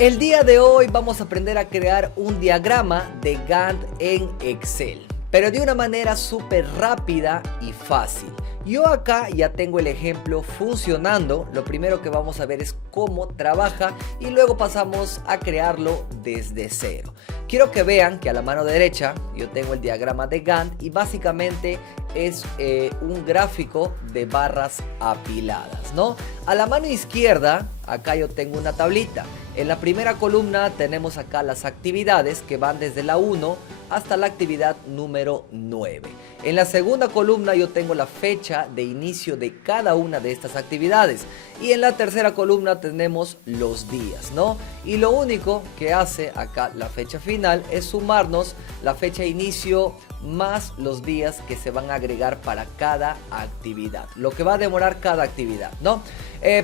El día de hoy vamos a aprender a crear un diagrama de Gantt en Excel, pero de una manera súper rápida y fácil. Yo acá ya tengo el ejemplo funcionando. Lo primero que vamos a ver es cómo trabaja y luego pasamos a crearlo desde cero. Quiero que vean que a la mano derecha yo tengo el diagrama de Gantt y básicamente es un gráfico de barras apiladas, ¿no? A la mano izquierda, acá yo tengo una tablita. En la primera columna tenemos acá las actividades que van desde la 1 hasta la actividad número 9. En la segunda columna yo tengo la fecha de inicio de cada una de estas actividades. Y en la tercera columna tenemos los días, ¿no? Y lo único que hace acá la fecha final es sumarnos la fecha de inicio más los días que se van a agregar para cada actividad. Lo que va a demorar cada actividad, ¿no?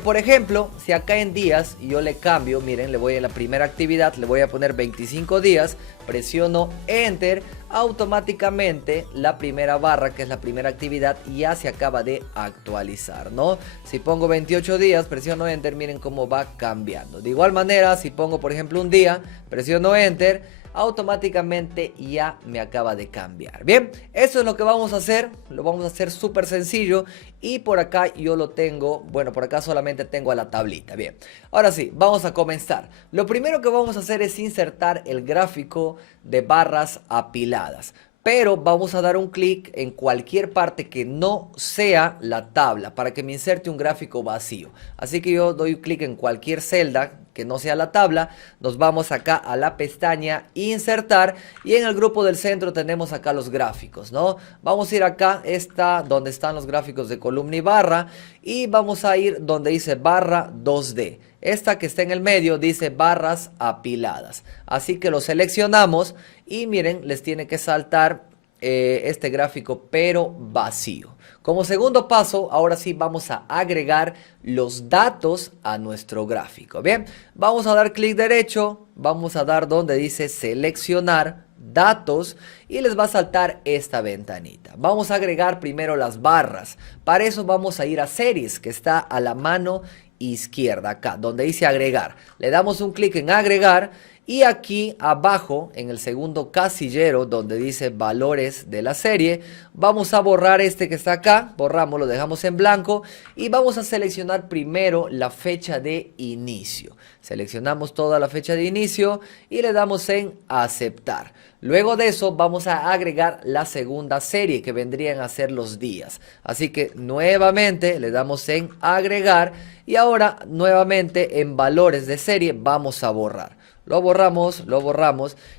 Por ejemplo, si acá en días yo le cambio, miren, le voy a la primera actividad, le voy a poner 25 días, presiono Enter, automáticamente la primera barra, que es la primera actividad, ya se acaba de actualizar, ¿no? Si pongo 28 días, presiono Enter, miren cómo va cambiando. De igual manera, si pongo por ejemplo un día, presiono Enter, automáticamente ya me acaba de cambiar. Bien, eso es lo que vamos a hacer. Lo vamos a hacer súper sencillo. Y por acá yo lo tengo, bueno, por acá solamente tengo a la tablita. Bien, ahora sí, vamos a comenzar. Lo primero que vamos a hacer es insertar el gráfico de barras apiladas. Pero vamos a dar un clic en cualquier parte que no sea la tabla para que me inserte un gráfico vacío. Así que yo doy un clic en cualquier celda que no sea la tabla. Nos vamos acá a la pestaña insertar y en el grupo del centro tenemos acá los gráficos, ¿no? Vamos a ir acá, donde están los gráficos de columna y barra, y vamos a ir donde dice barra 2D. Esta que está en el medio dice barras apiladas. Así que lo seleccionamos y miren, les tiene que saltar este gráfico pero vacío. Como segundo paso, ahora sí vamos a agregar los datos a nuestro gráfico. Bien, vamos a dar clic derecho, vamos a dar donde dice seleccionar datos y les va a saltar esta ventanita. Vamos a agregar primero las barras. Para eso vamos a ir a series, que está a la mano izquierda acá, donde dice agregar. Le damos un clic en agregar. Y aquí abajo, en el segundo casillero, donde dice valores de la serie, vamos a borrar este que está acá, borramos, lo dejamos en blanco y vamos a seleccionar primero la fecha de inicio. Seleccionamos toda la fecha de inicio y le damos en aceptar. Luego de eso vamos a agregar la segunda serie, que vendrían a ser los días. Así que nuevamente le damos en agregar y ahora nuevamente en valores de serie vamos a borrar. Lo borramos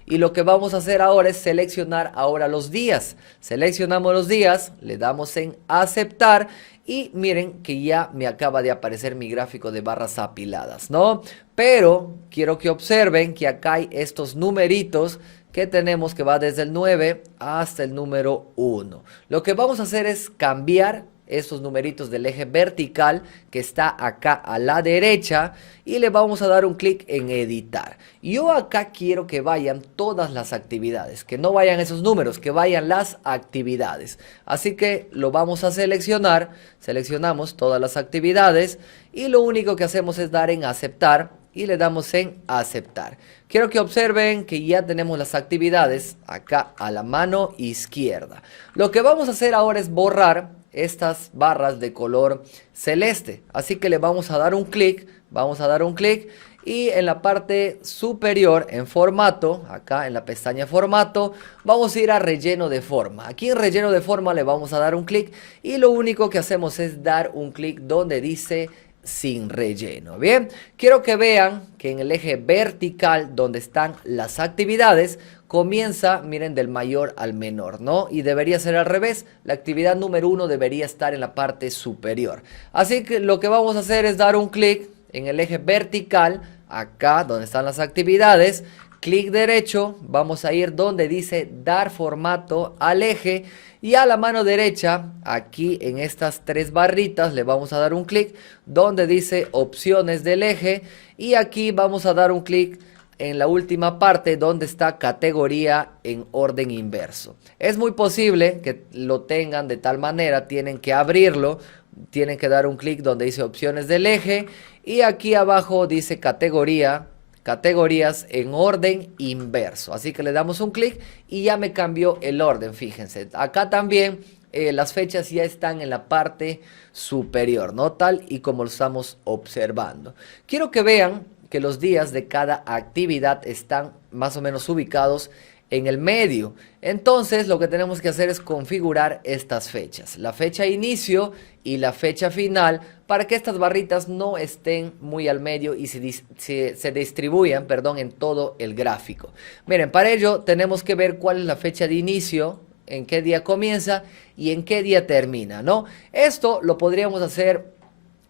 y lo que vamos a hacer ahora es seleccionar ahora los días. Seleccionamos los días, le damos en aceptar y miren que ya me acaba de aparecer mi gráfico de barras apiladas, ¿no? Pero quiero que observen que acá hay estos numeritos que tenemos que va desde el 9 hasta el número 1. Lo que vamos a hacer es cambiar estos numeritos del eje vertical que está acá a la derecha y le vamos a dar un clic en editar. Yo acá quiero que vayan todas las actividades, que no vayan esos números, que vayan las actividades. Así que lo vamos a seleccionar, seleccionamos todas las actividades y lo único que hacemos es dar en aceptar y le damos en aceptar. Quiero que observen que ya tenemos las actividades acá a la mano izquierda. Lo que vamos a hacer ahora es borrar estas barras de color celeste. Así que le vamos a dar un clic, y en la parte superior en formato, acá en la pestaña formato, vamos a ir a relleno de forma. Aquí en relleno de forma le vamos a dar un clic y lo único que hacemos es dar un clic donde dice sin relleno. Bien, quiero que vean que en el eje vertical donde están las actividades comienza, miren, del mayor al menor, ¿no? Y debería ser al revés. La actividad número 1 debería estar en la parte superior. Así que lo que vamos a hacer es dar un clic en el eje vertical, acá donde están las actividades. Clic derecho, vamos a ir donde dice dar formato al eje. Y a la mano derecha, aquí en estas tres barritas, le vamos a dar un clic donde dice opciones del eje. Y aquí vamos a dar un clic en la última parte donde está categoría en orden inverso. Es muy posible que lo tengan de tal manera, tienen que abrirlo, tienen que dar un clic donde dice opciones del eje y aquí abajo dice categoría categorías en orden inverso. Así que le damos un clic y ya me cambió el orden, fíjense. Acá también las fechas ya están en la parte superior, ¿no? Tal y como lo estamos observando. Quiero que vean que los días de cada actividad están más o menos ubicados en el medio. Entonces lo que tenemos que hacer es configurar estas fechas, la fecha inicio y la fecha final, para que estas barritas no estén muy al medio y se distribuyan, perdón, en todo el gráfico. Miren, para ello tenemos que ver cuál es la fecha de inicio, en qué día comienza y en qué día termina, ¿no? Esto lo podríamos hacer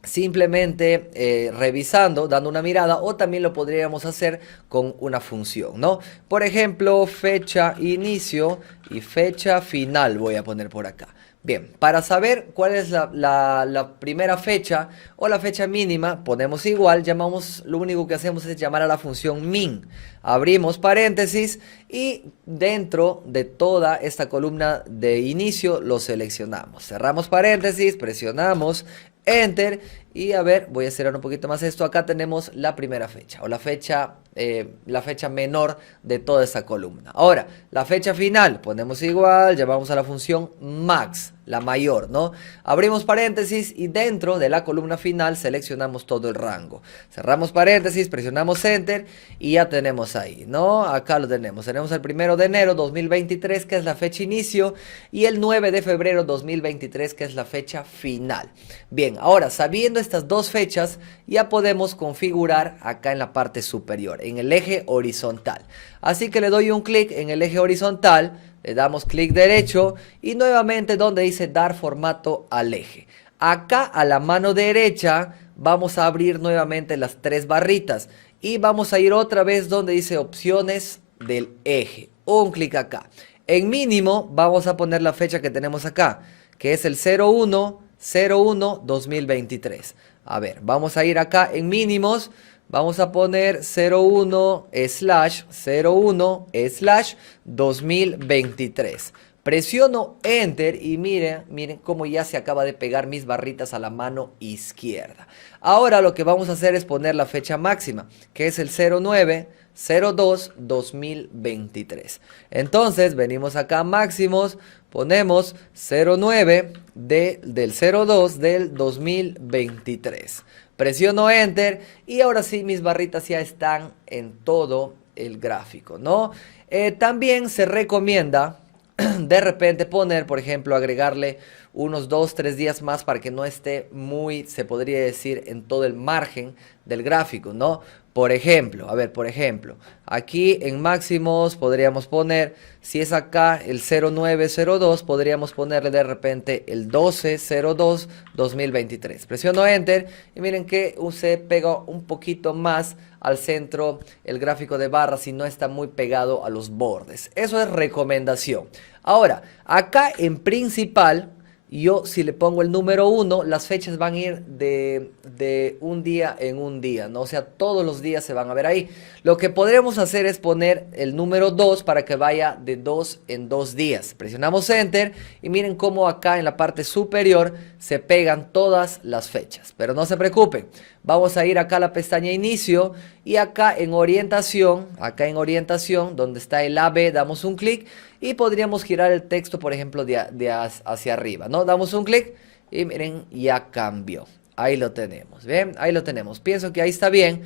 simplemente revisando, dando una mirada, o también lo podríamos hacer con una función, ¿no? Por ejemplo, fecha inicio y fecha final voy a poner por acá. Bien, para saber cuál es la primera fecha o la fecha mínima, ponemos igual, lo único que hacemos es llamar a la función min. Abrimos paréntesis y dentro de toda esta columna de inicio lo seleccionamos. Cerramos paréntesis, presionamos Enter y a ver, voy a cerrar un poquito más esto. Acá tenemos la primera fecha o la fecha menor de toda esa columna. Ahora, la fecha final, ponemos igual, llamamos a la función max, la mayor, ¿no? Abrimos paréntesis y dentro de la columna final seleccionamos todo el rango. Cerramos paréntesis, presionamos Enter y ya tenemos ahí, ¿no? Acá lo tenemos. Tenemos el 1 de enero 2023, que es la fecha inicio, y el 9 de febrero 2023, que es la fecha final. Bien, ahora, sabiendo estas dos fechas, ya podemos configurar acá en la parte superior, en el eje horizontal. Así que le doy un clic en el eje horizontal, le damos clic derecho y nuevamente donde dice dar formato al eje. Acá a la mano derecha vamos a abrir nuevamente las tres barritas y vamos a ir otra vez donde dice opciones del eje. Un clic acá. En mínimo vamos a poner la fecha que tenemos acá, que es el 01/01/2023. A ver, vamos a ir acá en mínimos. Vamos a poner 01/01/2023. Presiono Enter y miren cómo ya se acaba de pegar mis barritas a la mano izquierda. Ahora lo que vamos a hacer es poner la fecha máxima, que es el 09/02/2023. Entonces venimos acá a máximos, ponemos 09 del 02 del 2023. Presiono Enter y ahora sí mis barritas ya están en todo el gráfico, ¿no? También se recomienda de repente poner, por ejemplo, agregarle unos 2-3 días más para que no esté muy, se podría decir, en todo el margen del gráfico, ¿no? Por ejemplo, aquí en máximos podríamos poner, si es acá el 09/02, podríamos ponerle de repente el 12/02/2023. Presiono Enter y miren que se pega un poquito más al centro el gráfico de barras y no está muy pegado a los bordes. Eso es recomendación. Ahora, acá en principal, yo si le pongo el número 1, las fechas van a ir de un día en un día, ¿no? O sea, todos los días se van a ver ahí. Lo que podremos hacer es poner el número 2 para que vaya de 2 en 2 días. Presionamos Enter y miren cómo acá en la parte superior se pegan todas las fechas. Pero no se preocupen, vamos a ir acá a la pestaña Inicio y acá en Orientación, donde está el AB, damos un clic y podríamos girar el texto, por ejemplo, hacia arriba, ¿no? Damos un clic y miren, ya cambió. Ahí lo tenemos, ¿bien? Ahí lo tenemos. Pienso que ahí está bien.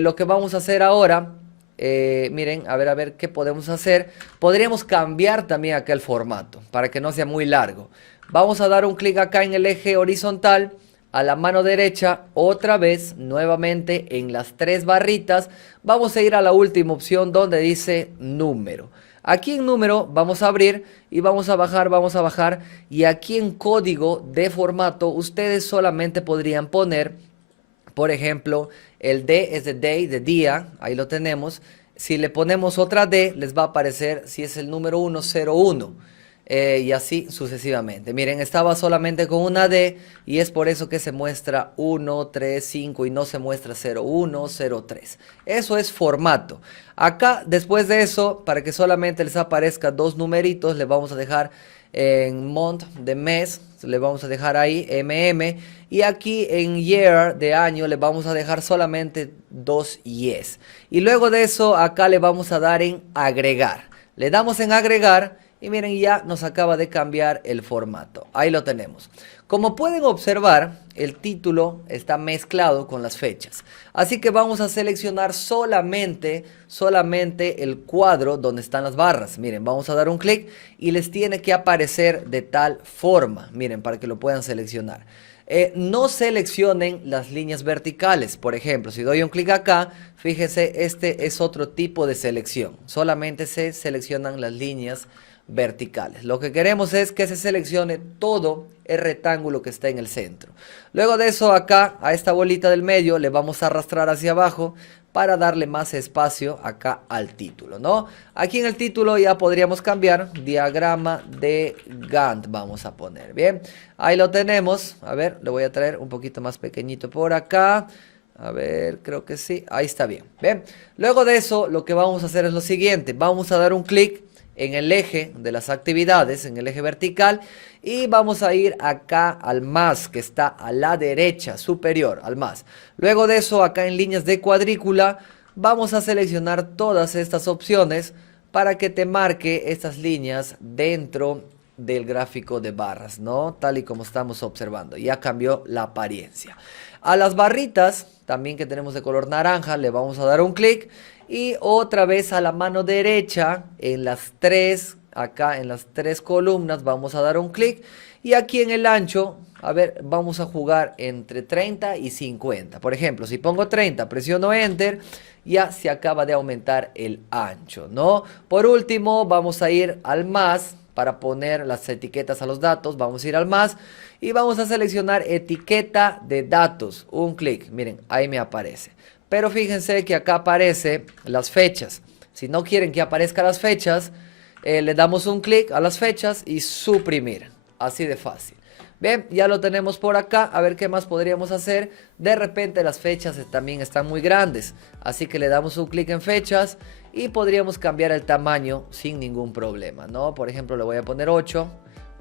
Lo que vamos a hacer ahora, miren, a ver qué podemos hacer. Podríamos cambiar también acá el formato para que no sea muy largo. Vamos a dar un clic acá en el eje horizontal. A la mano derecha, otra vez, nuevamente en las tres barritas, vamos a ir a la última opción donde dice número. Aquí en número vamos a abrir y vamos a bajar y aquí en código de formato ustedes solamente podrían poner, por ejemplo, el D es de day, de día, ahí lo tenemos. Si le ponemos otra D les va a aparecer si es el número 101. Y así sucesivamente. Miren, estaba solamente con una D y es por eso que se muestra 1, 3, 5 y no se muestra 0, 1, 0, 3. Eso es formato. Acá, después de eso, para que solamente les aparezca dos numeritos, le vamos a dejar En month de mes le vamos a dejar ahí MM. Y aquí en year de año le vamos a dejar solamente 2 yes. Y luego de eso acá le vamos a dar en agregar. Le damos en agregar y miren, ya nos acaba de cambiar el formato. Ahí lo tenemos. Como pueden observar, el título está mezclado con las fechas. Así que vamos a seleccionar solamente el cuadro donde están las barras. Miren, vamos a dar un clic y les tiene que aparecer de tal forma. Miren, para que lo puedan seleccionar. No seleccionen las líneas verticales. Por ejemplo, si doy un clic acá, fíjense, este es otro tipo de selección. Solamente se seleccionan las líneas verticales. Lo que queremos es que se seleccione todo el rectángulo que está en el centro. Luego de eso, acá a esta bolita del medio le vamos a arrastrar hacia abajo para darle más espacio acá al título, ¿no? Aquí en el título ya podríamos cambiar diagrama de Gantt, vamos a poner, bien. Ahí lo tenemos. A ver, le voy a traer un poquito más pequeñito por acá. A ver, creo que sí. Ahí está bien. Bien. Luego de eso, lo que vamos a hacer es lo siguiente. Vamos a dar un clic en el eje de las actividades, en el eje vertical, y vamos a ir acá al más, que está a la derecha superior, al más. Luego de eso, acá en líneas de cuadrícula, vamos a seleccionar todas estas opciones para que te marque estas líneas dentro del gráfico de barras, ¿no? Tal y como estamos observando. Ya cambió la apariencia. A las barritas, también que tenemos de color naranja, le vamos a dar un clic. Y otra vez a la mano derecha, en las tres, acá en las 3 columnas, vamos a dar un clic. Y aquí en el ancho, a ver, vamos a jugar entre 30 y 50. Por ejemplo, si pongo 30, presiono Enter, ya se acaba de aumentar el ancho, ¿no? Por último, vamos a ir al más para poner las etiquetas a los datos. Vamos a ir al más y vamos a seleccionar etiqueta de datos. Un clic, miren, ahí me aparece. Pero fíjense que acá aparece las fechas. Si no quieren que aparezcan las fechas, le damos un clic a las fechas y suprimir. Así de fácil. Bien, ya lo tenemos por acá. A ver qué más podríamos hacer. De repente las fechas también están muy grandes. Así que le damos un clic en fechas y podríamos cambiar el tamaño sin ningún problema, ¿no? Por ejemplo, le voy a poner 8.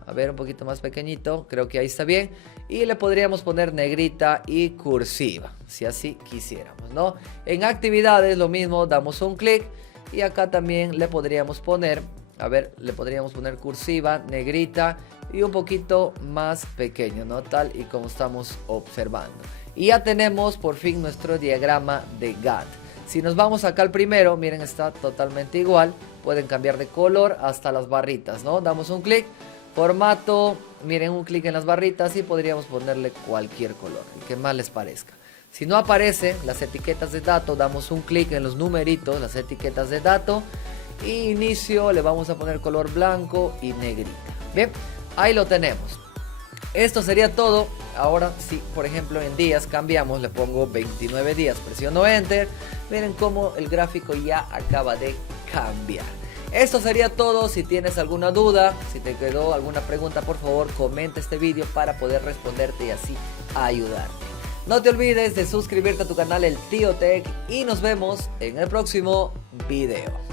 A ver, un poquito más pequeñito, creo que ahí está bien. Y le podríamos poner negrita y cursiva, si así quisiéramos, ¿no? En actividades lo mismo, damos un clic. Y acá también le podríamos poner, a ver, le podríamos poner cursiva, negrita y un poquito más pequeño, ¿no? Tal y como estamos observando. Y ya tenemos por fin nuestro diagrama de Gantt. Si nos vamos acá al primero, miren, está totalmente igual. Pueden cambiar de color hasta las barritas, ¿no? Damos un clic. Formato, miren, un clic en las barritas y podríamos ponerle cualquier color, el que más les parezca. Si no aparecen las etiquetas de datos, damos un clic en los numeritos, las etiquetas de datos. Y inicio, le vamos a poner color blanco y negrita. Bien, ahí lo tenemos. Esto sería todo. Ahora, si por ejemplo en días cambiamos, le pongo 29 días, presiono Enter. Miren cómo el gráfico ya acaba de cambiar. Esto sería todo. Si tienes alguna duda, si te quedó alguna pregunta, por favor comenta este vídeo para poder responderte y así ayudarte. No te olvides de suscribirte a tu canal El Tío Tech y nos vemos en el próximo video.